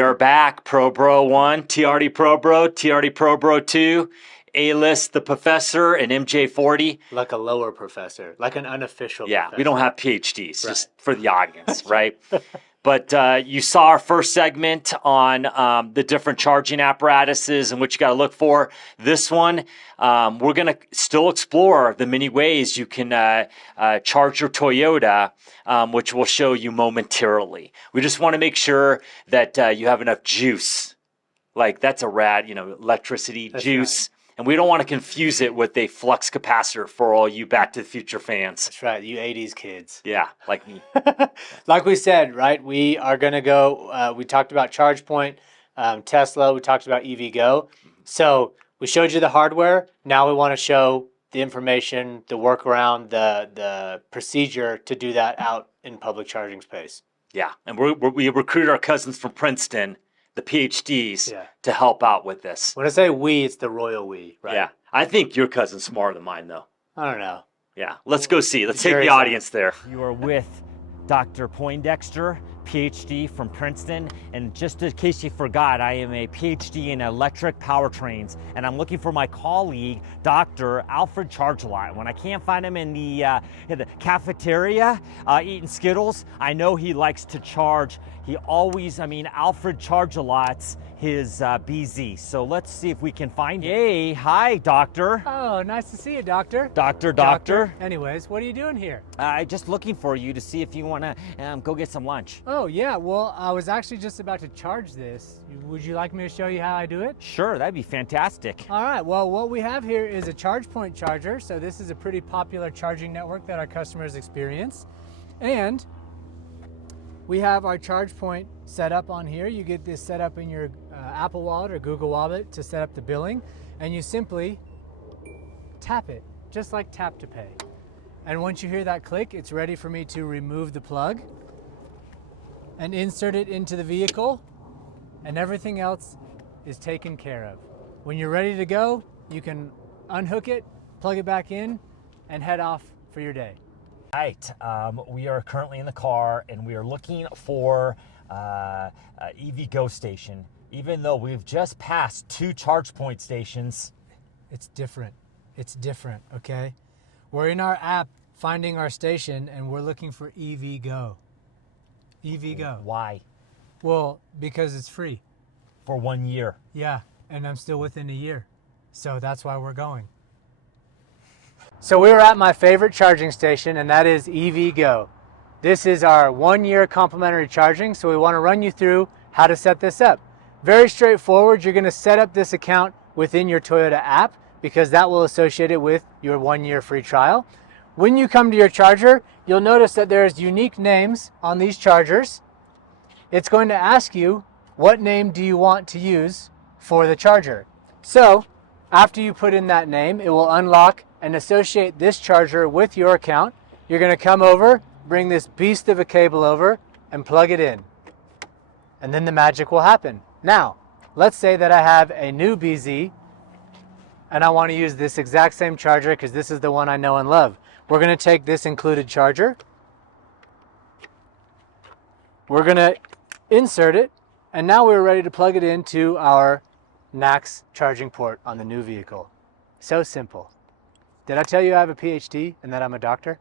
are back. Pro Bro 1, TRD Pro Bro, TRD Pro Bro 2, A-List, the Professor, and MJ40. Like a lower professor, like an unofficial Yeah, professor. we don't have PhDs, Right. just for the audience, right? But you saw our first segment on the different charging apparatuses and what you got to look for. This one, we're going to still explore the many ways you can charge your Toyota, which we'll show you momentarily. We just want to make sure that you have enough juice. Like that's a rad, electricity, That's juice. right. And we don't want to confuse it with a flux capacitor for all you Back to the Future fans. That's right, you 80s kids. Yeah, like me. Like we said, right, we are going to go, we talked about ChargePoint, Tesla, we talked about EVgo. So we showed you the hardware. Now we want to show the information, the workaround, the procedure to do that out in public charging space. Yeah, and we recruited our cousins from Princeton, the PhDs, Yeah. to help out with this. When I say we, it's the royal we, right? Yeah, I think your cousin's smarter than mine, though. I don't know. Yeah, let's go see. Let's take Jury's the out. audience there. You are with Dr. Poindexter, PhD from Princeton. And just in case you forgot, I am a PhD in electric powertrains, and I'm looking for my colleague, Dr. Alfred Chargelot. When I can't find him in the cafeteria eating Skittles, I know he likes to charge. Alfred Chargelot's his BZ. So let's see if we can find him. Hey, hi, doctor. Oh, nice to see you, doctor. Doctor. Anyways, what are you doing here? Just looking for you to see if you want to go get some lunch. Oh, yeah, well, I was actually just about to charge this. Would you like me to show you how I do it? Sure, that'd be fantastic. All right, well, what we have here is a ChargePoint charger. So this is a pretty popular charging network that our customers experience. And we have our ChargePoint set up on here. You get this set up in your Apple Wallet or Google Wallet to set up the billing, and you simply tap it, just like tap to pay. And once you hear that click, it's ready for me to remove the plug and insert it into the vehicle, and everything else is taken care of. When you're ready to go, you can unhook it, plug it back in, and head off for your day. Right, we are currently in the car and we are looking for EVgo station. Even though we've just passed 2 ChargePoint stations. It's different, okay? We're in our app finding our station and we're looking for EVgo. EVgo. Why? Well, because it's free. For 1 year. Yeah, and I'm still within a year. So that's why we're going. So we were at my favorite charging station, and that is EVgo. This is our 1 year complimentary charging, so we want to run you through how to set this up. Very straightforward. You're going to set up this account within your Toyota app because that will associate it with your 1 year free trial. When you come to your charger, you'll notice that there's unique names on these chargers. It's going to ask you, what name do you want to use for the charger? So after you put in that name, it will unlock and associate this charger with your account. You're going to come over, bring this beast of a cable over, and plug it in. And then the magic will happen. Now, let's say that I have a new BZ and I want to use this exact same charger because this is the one I know and love. We're going to take this included charger. We're going to insert it, and now we're ready to plug it into our NACS charging port on the new vehicle. So simple. Did I tell you I have a PhD and that I'm a doctor?